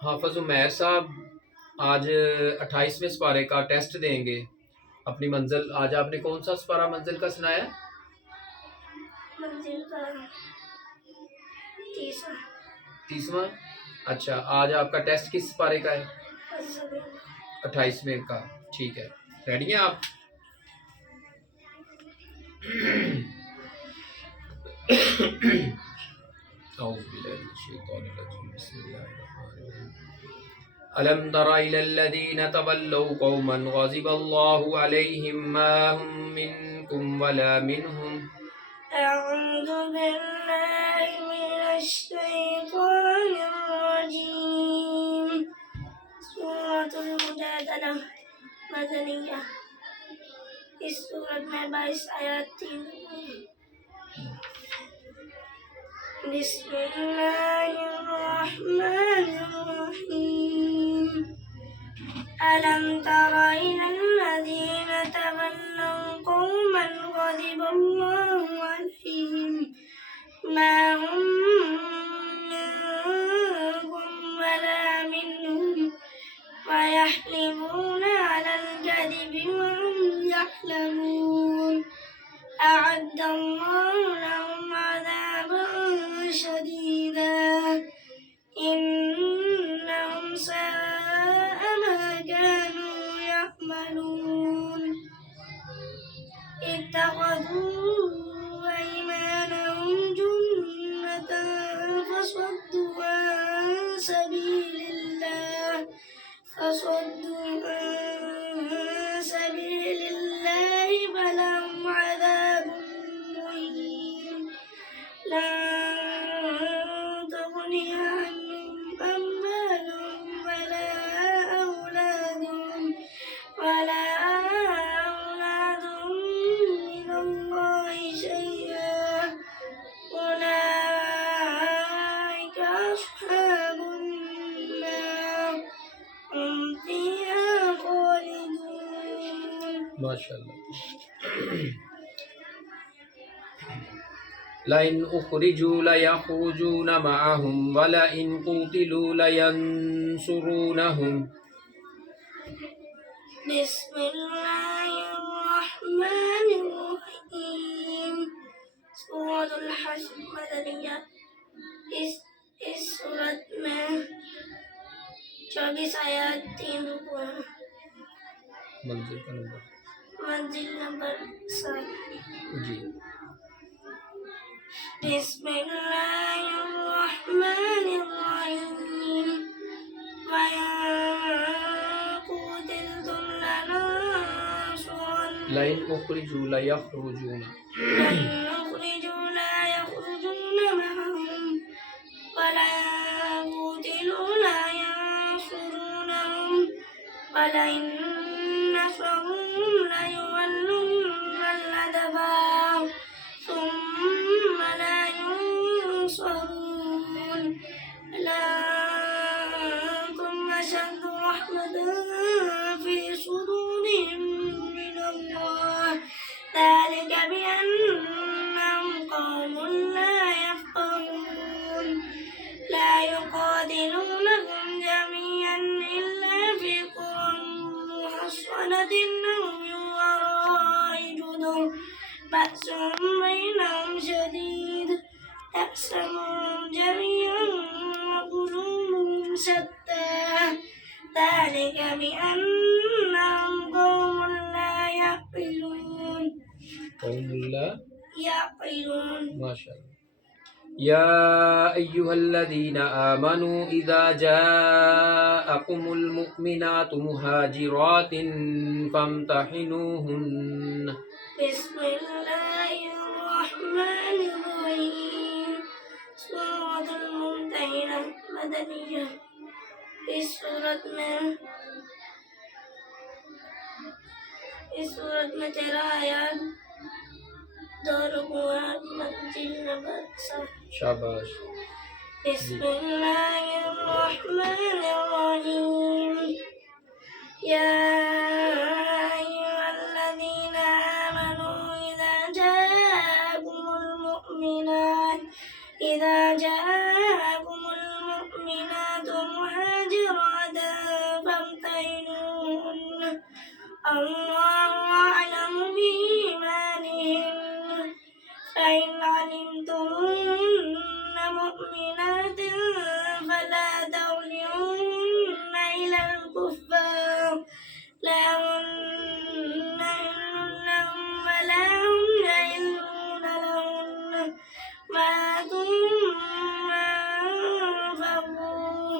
हाफिज उमैर साहब आज 28वें सपारे का टेस्ट देंगे। अपनी मंजिल आज आपने कौन सा सपारा मंजिल का सुनाया? मंजिल का तीसवां। अच्छा, आज आपका टेस्ट किस सपारे का है? 28वें का। ठीक है, रेडी हैं आप? अलम तरा इलल्लज़ीना तवल्लौ कौमन ग़ज़िबल्लाहु अलैहिम मा हुम मिनकुम वला मिनहुम। अऊज़ु बिल्लाहि मिनश शैतानिर रजीम। सूरतुल मुजादला मदनिया। इस सूरत में 22 आयत थी। बिस्मिल्लाहिर्रहमानिर्रहीम। अलम तरा इलल्लज़ीना तवल्लौ कौमन ग़ज़िबल्लाहु अलैहिम मा हुम मिनकुम वला मिनहुम वयहलिफून अलल कज़िबि वहुम यअलमून। अअद्दल्लाहु लहुम अज़ाबन शदीदा इन्नहुम साअ मा कानू यअमलून। इत्तख़ज़ू अयमानहुम जुन्नतन फसद्दू अन सबीलिल्लाहि फलहुम अज़ाबुम मुहीन। लन तुग़नी अन्हुम अम्वालुहुम वला औलादुहुम मिनल्लाहि शै'आ। उलाइका अस्हाबुन नार हुम फ़ीहा ख़ालिदून। माशाअल्लाह। लइन उखरिजू लयखरुजून मअहुम वलइन कुतिलू लयंसुरूनहुम। बिस्मिल्लाहिर्रहमानिर्रहीम। सूरतुल हश्र मदनिया। इस सूरत में 24 आयत 3 रुकू हैं। मंजिल नंबर 7 जी। बिस्मिल्लाहिर्रहमानिर्रहीम। लइन उखरिजू लयखरुजून معهم ولا قتلوا لا ينصرونهم ولئن نصروهم ليولن الأدبار ثم لا ينصرون لأنتم أشد رحمة في صدورهم من الله ذلك بأنهم قوم لا يفقهون. لا يقاتلونكم جميعا إلا في قرى محصنة أو من وراء جدر بأس بينهم شديد تحسبهم جميعا وقلوبهم شتى ذلك بأنهم قوم لا يعقلون. ما شاء الله. يا أيها الذين آمنوا إذا جاءكم المؤمنات مهاجرات فامتحنوهن. بسم الله الرحمن الرحيم. سورة الممتحنة مدنية. इस सूरत में 13 आयत 2 रुकू हैं। मंजिल नंबर 7। शाबाश। बिस्मिल्लाहिर्रहमानिर्रहीम। या अय्युहल्लज़ीना आमनू इज़ा जाअकुमुल मुअ्मिनातु मुहाजिरातिन مؤمنات فلا ترجعوهن إلى الكفار لا هن حل لهم ولا هم يحلون لهن وآتوهم ما أنفقوا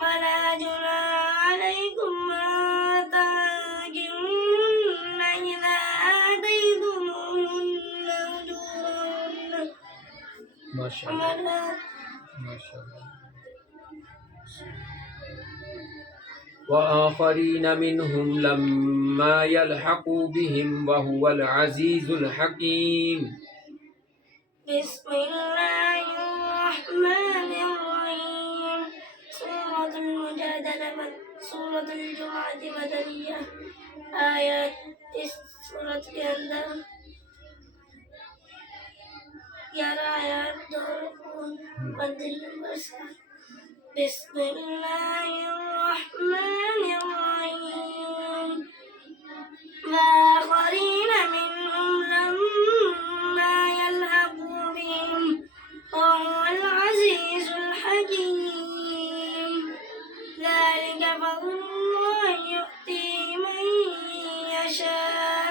ولا جناح عليكم أن تنكحوهن إذا آتيتموهن أجورهن माशाल्लाह ولا माशाल्लाह وآخرين منهم لما يلحقوا بهم وهو العزيز الحكيم بسم الله الرحمن الرحيم سورة المجادلة سورة الجمعة مدنية آيات इस सूरत के अंदर 11 आयत 2 रुकू मंजिल नंबर 7 बिस्मिल्लाहिर्रहमानिर्रहीम وآخرين منهم لما يلحقوا بهم وهو العزيز الحكيم ذلك فضل الله يؤتيه من يشاء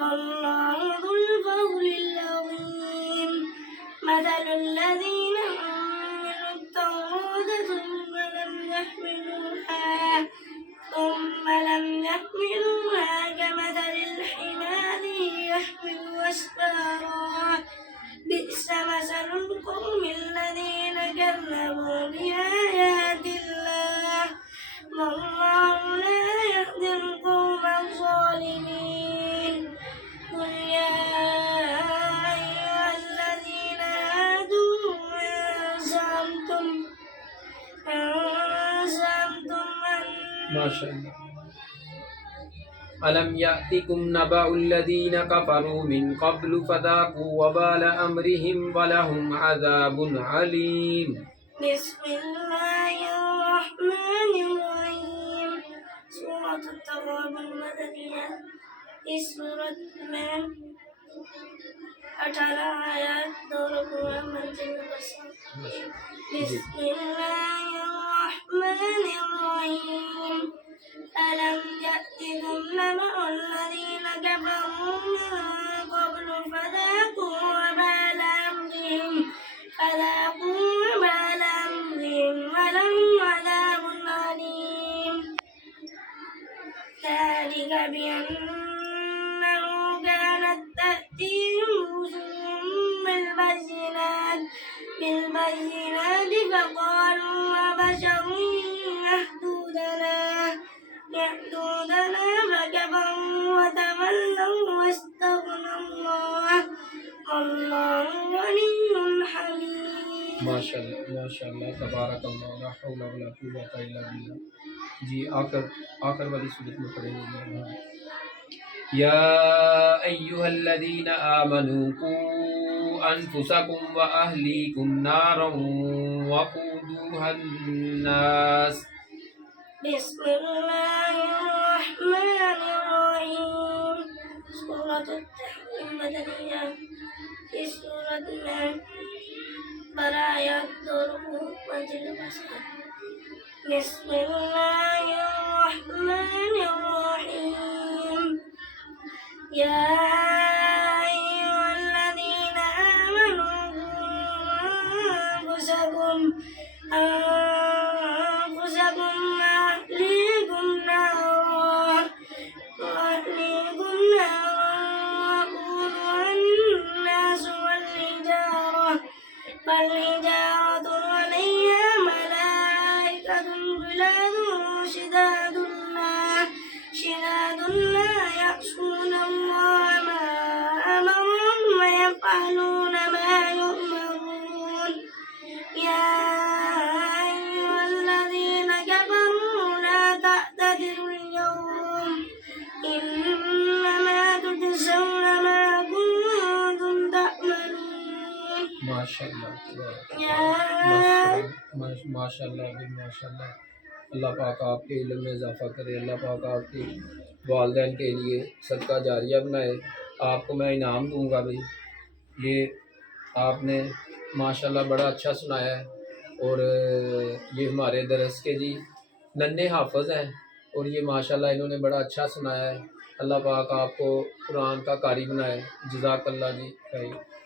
والله ذو الفضل العظيم مثل الذين حملوا التوراة ثم لم يحملوها كمثل الحمار يحمل أسفارا بئس مثل القوم الذين كذبوا بآيات الله والله لا يهدي القوم الظالمين قل يا أيها الذين هادوا إن زعمتم माशाल्लाह अलम यातिकुम नबाउ الذين कफरु मिन क़ब्लु फ़ज़ाक़ू वबाल अम्रिहिम वलहुम अज़ाबुन अलीम बिस्मिल्लाहिर्रहमानिर्रहीम सूरत तग़ाबुन मदनिया इस सूरत में 18 आयत 2 रुकू मंजिल नंबर 7 बिस्मिल्लाहिर्रहमानिर्रहीम ألم يأتكم نبأ الذين كفروا من قبل فذاقوا وبال أمرهم ولهم عذاب أليم ذلك بأنه كانت تأتيهم رسلهم بالبينات فقالوا أبشر يهدوننا فكفروا وتولوا واستغنى الله والله غني حميد माशाल्लाह तबारकल्लाह ला हौला वला कुव्वता इल्ला बिल्लाह जी आखिर वाली सूरत में पढ़ेंगे या अय्युहल्लज़ीना आमनू कू अनफुसकुम व अहलीकुम नारन वक़ूदुहा अन्नास बिस्मिल्लाहिर्रहमानिर्रहीम सूरत तहरीम मदनिया इस सूरत में 12 आयत 2 रुकू मंजिल नंबर 7 बिस्मिल्लाहिर्रहमानिर्रहीम या अय्युहल्लज़ीना आमनू अनफुसकुम وأهليكم نارا وقودها الناس والحجارة عليها ملائكة غلاظ شداد لا يعصون الله ما أمرهم ويفعلون ما يؤمرون يا أيها الذين كفروا لا تعتذروا اليوم إنما تجزون ما كنتم تعملون माशाल्लाह माशाल्लाह अल्लाह पाक आपके इल्म में इजाफ़ा करे अल्लाह पाक आपके वालिदैन के लिए सदका जारिया बनाए आपको मैं इनाम दूंगा भाई ये आपने माशाल्लाह बड़ा अच्छा सुनाया है। और ये हमारे दरस के जी नन्हे हाफिज़ हैं और ये माशाल्लाह इन्होंने बड़ा अच्छा सुनाया है। अल्लाह पाक आपको कुरान का कारी बनाए। जज़ाकल्लाह जी खैर।